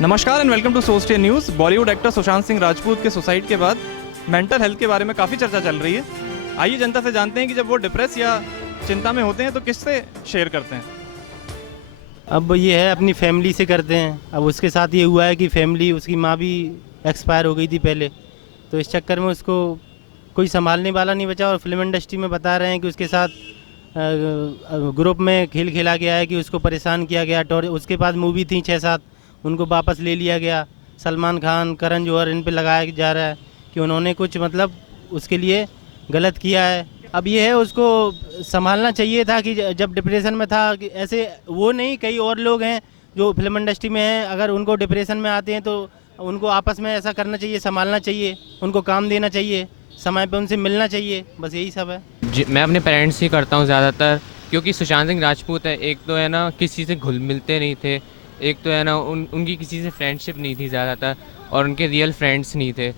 नमस्कार and welcome to सोस्टे news. Bollywood actor Sushant Singh Rajput के सुसाइड के बाद मेंटल हेल्थ के बारे में काफ़ी चर्चा चल रही है। आइए जनता से जानते हैं कि जब वो डिप्रेस या चिंता में होते हैं तो किससे शेयर करते हैं। अब ये है अपनी फैमिली से करते हैं। अब उसके साथ ये हुआ है कि फैमिली, उसकी माँ भी एक्सपायर हो गई थी पहले, तो इस चक्कर में उसको कोई संभालने वाला नहीं बचा। और फिल्म इंडस्ट्री में बता रहे हैं कि उसके साथ ग्रुप में खेल खेला गया है, कि उसको परेशान किया गया। और उसके बाद मूवी थी 6-7, उनको वापस ले लिया गया। सलमान खान, करण जौहर, इन पे लगाया जा रहा है कि उन्होंने कुछ मतलब उसके लिए गलत किया है। अब ये है, उसको संभालना चाहिए था कि जब डिप्रेशन में था कि ऐसे वो नहीं, कई और लोग हैं जो फिल्म इंडस्ट्री में हैं, अगर उनको डिप्रेशन में आते हैं तो उनको आपस में ऐसा करना चाहिए, संभालना चाहिए, उनको काम देना चाहिए, समय पे उनसे मिलना चाहिए, बस यही सब है। जी, मैं अपने पेरेंट्स ही करता हूँ ज़्यादातर, क्योंकि सुशांत सिंह राजपूत है, एक तो है ना किसी से घुल मिलते नहीं थे, एक तो है ना उनकी किसी से फ्रेंडशिप नहीं थी ज़्यादातर, और उनके रियल फ्रेंड्स नहीं थे।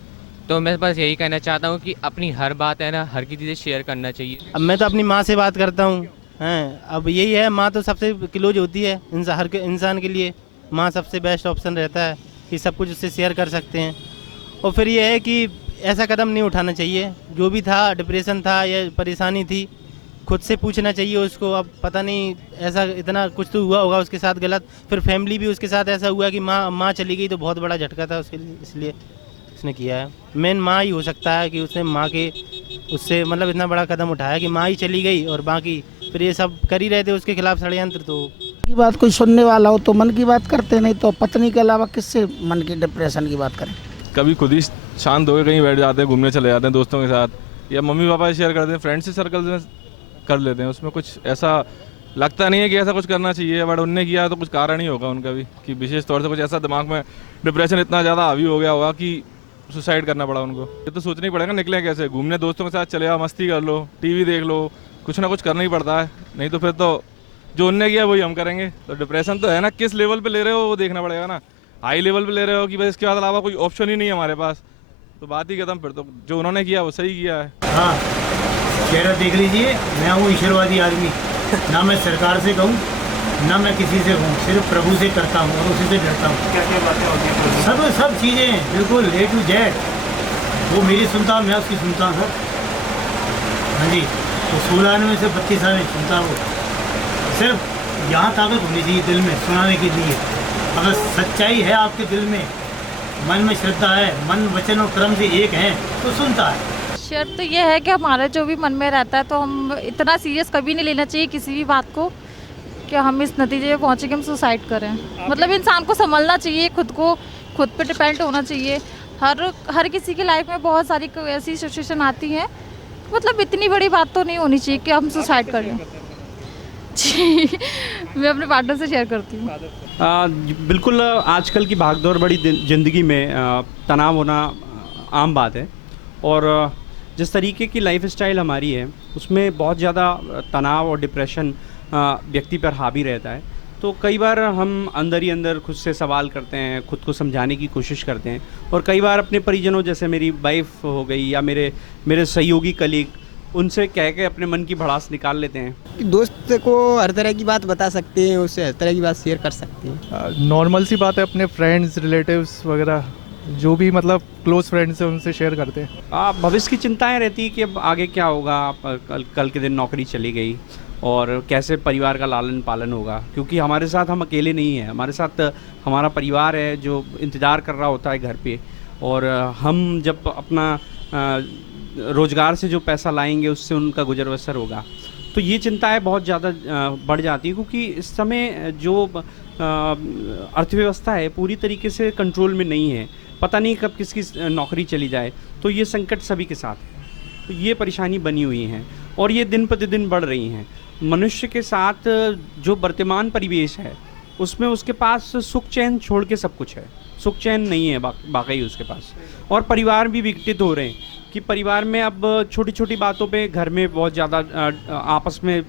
तो मैं बस यही कहना चाहता हूँ कि अपनी हर बात है ना हर किसी से शेयर करना चाहिए। अब मैं तो अपनी माँ से बात करता हूँ हैं। अब यही है, माँ तो सबसे क्लोज होती है हर इंसान के लिए। माँ सबसे बेस्ट ऑप्शन रहता है कि सब कुछ उससे शेयर कर सकते हैं। और फिर ये है कि ऐसा कदम नहीं उठाना चाहिए। जो भी था, डिप्रेशन था या परेशानी थी, खुद से पूछना चाहिए उसको। अब पता नहीं, ऐसा इतना कुछ तो हुआ होगा उसके साथ गलत, फिर फैमिली भी उसके साथ ऐसा हुआ कि माँ चली गई, तो बहुत बड़ा झटका था उसके लिए, इसलिए उसने किया है। मेन माँ ही हो सकता है कि उसने माँ के उससे मतलब इतना बड़ा कदम उठाया कि माँ ही चली गई, और बाकी फिर ये सब कर ही रहे थे उसके खिलाफ षड्यंत्र। तो की बात कोई सुनने वाला हो तो मन की बात करते, नहीं तो पत्नी के अलावा किससे मन की डिप्रेशन की बात करें। कभी खुद ही शांत होकर कहीं बैठ जाते हैं, घूमने चले जाते हैं दोस्तों के साथ, या मम्मी पापा शेयर करते हैं, फ्रेंड्स से सर्कल में कर लेते हैं। उसमें कुछ ऐसा लगता नहीं है कि ऐसा कुछ करना चाहिए, बट उनने किया तो कुछ कारण ही होगा उनका भी, कि विशेष तौर से कुछ ऐसा दिमाग में डिप्रेशन इतना ज़्यादा हावी हो गया होगा कि सुसाइड करना पड़ा उनको। ये तो सोचना ही पड़ेगा निकलें कैसे। घूमने दोस्तों के साथ चले जाओ, मस्ती कर लो, टीवी देख लो, कुछ ना कुछ करना ही पड़ता है, नहीं तो फिर तो जो उनने किया वही हम करेंगे। तो डिप्रेशन तो है ना, किस लेवल पे ले रहे हो वो देखना पड़ेगा ना। हाई लेवल पे ले रहे हो कि बस इसके अलावा कोई ऑप्शन ही नहीं है हमारे पास, तो बात ही खत्म। फिर तो जो उन्होंने किया वो सही किया है। हाँ, चेहरा देख लीजिए, मैं हूँ ईश्वरवादी आदमी। ना मैं सरकार से कहूँ ना मैं किसी से कहूँ, सिर्फ प्रभु से करता हूँ और उसी से डरता हूँ। क्या क्या बातें होती हैं? सब चीज़ें बिल्कुल A to Z। वो मेरी सुनता हूँ, मैं उसकी सुनता हूँ सर। हाँ जी, तो 16 में से 32 साल सुनता हूँ। सिर्फ यहाँ ताकत होनी चाहिए दिल में सुनाने के लिए। अगर सच्चाई है आपके दिल में, मन में श्रद्धा है, मन वचन और कर्म से एक है, तो सुनता है। शर्त तो ये है कि हमारा जो भी मन में रहता है, तो हम इतना सीरियस कभी नहीं लेना चाहिए किसी भी बात को कि हम इस नतीजे पे पहुँचे कि हम सुसाइड करें। मतलब इंसान को संभलना चाहिए, खुद पे डिपेंड होना चाहिए। हर किसी की लाइफ में बहुत सारी ऐसी सिचुएशन आती हैं, मतलब इतनी बड़ी बात तो नहीं होनी चाहिए कि हम सुसाइड करें। जी, मैं अपने पार्टनर से शेयर करती हूँ। बिल्कुल, आजकल की भागदौड़ बड़ी ज़िंदगी में तनाव होना आम बात है, और जिस तरीके की लाइफस्टाइल हमारी है उसमें बहुत ज़्यादा तनाव और डिप्रेशन व्यक्ति पर हावी रहता है। तो कई बार हम अंदर ही अंदर खुद से सवाल करते हैं, खुद को समझाने की कोशिश करते हैं, और कई बार अपने परिजनों, जैसे मेरी वाइफ हो गई या मेरे सहयोगी कलीग, उनसे कह के अपने मन की भड़ास निकाल लेते हैं। दोस्त को हर तरह की बात बता सकते हैं, उससे हर तरह की बात शेयर कर सकते हैं। नॉर्मल सी बात है, अपने फ्रेंड्स, रिलेटिव्स वगैरह जो भी मतलब क्लोज फ्रेंड्स हैं उनसे शेयर करते हैं। भविष्य की चिंताएं रहती है कि अब आगे क्या होगा, कल के दिन नौकरी चली गई और कैसे परिवार का लालन पालन होगा, क्योंकि हमारे साथ हम अकेले नहीं हैं, हमारे साथ हमारा परिवार है जो इंतज़ार कर रहा होता है घर पे। और हम जब अपना रोज़गार से जो पैसा लाएंगे उससे उनका गुजर बसर होगा, तो ये चिंताएं बहुत ज़्यादा बढ़ जाती है, क्योंकि इस समय जो अर्थव्यवस्था है पूरी तरीके से कंट्रोल में नहीं है। पता नहीं कब किसकी नौकरी चली जाए, तो ये संकट सभी के साथ है। तो ये परेशानी बनी हुई है और ये दिन प्रतिदिन बढ़ रही हैं। मनुष्य के साथ जो वर्तमान परिवेश है उसमें उसके पास सुख चैन छोड़ के सब कुछ है, सुख चैन नहीं है वाकई उसके पास। और परिवार भी विघटित हो रहे हैं कि परिवार में अब छोटी छोटी बातों पे घर में बहुत ज़्यादा आपस में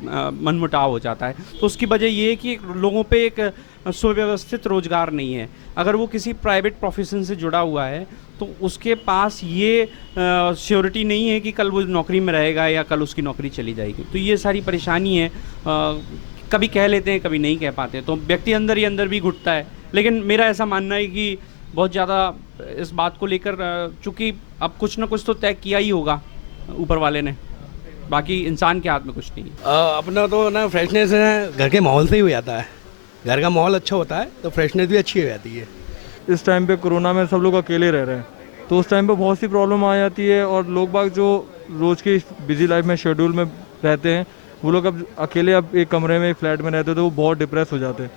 मनमुटाव हो जाता है। तो उसकी वजह ये है कि लोगों पे एक सुव्यवस्थित रोज़गार नहीं है। अगर वो किसी प्राइवेट प्रोफेशन से जुड़ा हुआ है तो उसके पास ये श्योरिटी नहीं है कि कल वो नौकरी में रहेगा या कल उसकी नौकरी चली जाएगी। तो ये सारी परेशानी है, कभी कह लेते हैं कभी नहीं कह पाते, तो व्यक्ति अंदर ही अंदर भी घुटता है लेकिन मेरा ऐसा मानना है कि बहुत ज़्यादा इस बात को लेकर चूँकि अब कुछ ना कुछ तो तय किया ही होगा ऊपर वाले ने, बाकी इंसान के हाथ में कुछ नहीं है। अपना तो ना फ्रेशनेस है घर के माहौल से ही हो जाता है, घर का माहौल अच्छा होता है तो फ्रेशनेस भी अच्छी हो जाती है। इस टाइम पे कोरोना में सब लोग अकेले रह रहे हैं, तो उस टाइम पे बहुत सी प्रॉब्लम आ जाती है और लोग बाग जो रोज़ की बिजी लाइफ में शेड्यूल में रहते हैं वो लोग अब अकेले अब एक कमरे में एक फ्लैट में रहते हैं तो वो बहुत डिप्रेस हो जाते हैं।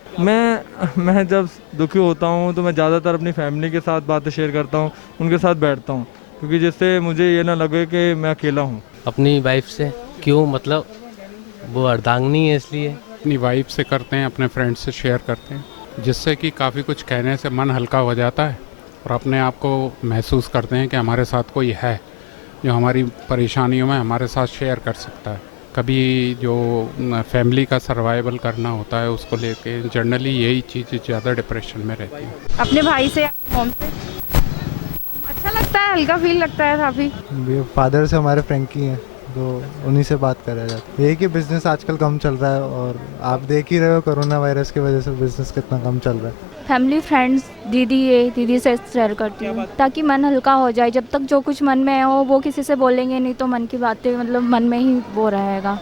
मैं जब दुखी होता हूँ तो मैं ज़्यादातर अपनी फैमिली के साथ बातें शेयर करता हूँ, उनके साथ बैठता हूँ, क्योंकि जिससे मुझे ये ना लगे कि मैं अकेला हूँ। अपनी वाइफ से क्यों, मतलब वो अर्धांगिनी है इसलिए। अपनी वाइफ से करते हैं, अपने फ्रेंड से शेयर करते हैं, जिससे कि काफ़ी कुछ कहने से मन हल्का हो जाता है और अपने आप को महसूस करते हैं कि हमारे साथ कोई है जो हमारी परेशानियों में हमारे साथ शेयर कर सकता है। कभी जो फैमिली का सर्वाइवल करना होता है उसको लेके जनरली यही चीज़ ज़्यादा डिप्रेशन में रहती है। अपने भाई से, मॉम से अच्छा लगता है, हल्का फील लगता है काफ़ी। फादर से हमारे फ्रेंकी हैं तो उन्हीं से बात करा जाता है। यही कि बिज़नेस आजकल कम चल रहा है और आप देख ही रहे हो कोरोना वायरस की वजह से बिज़नेस कितना कम चल रहा है। फैमिली, फ्रेंड्स, दीदी से शेयर करती हूँ ताकि मन हल्का हो जाए। जब तक जो कुछ मन में है वो किसी से बोलेंगे नहीं तो मन की बातें मतलब मन में ही वो रहेगा।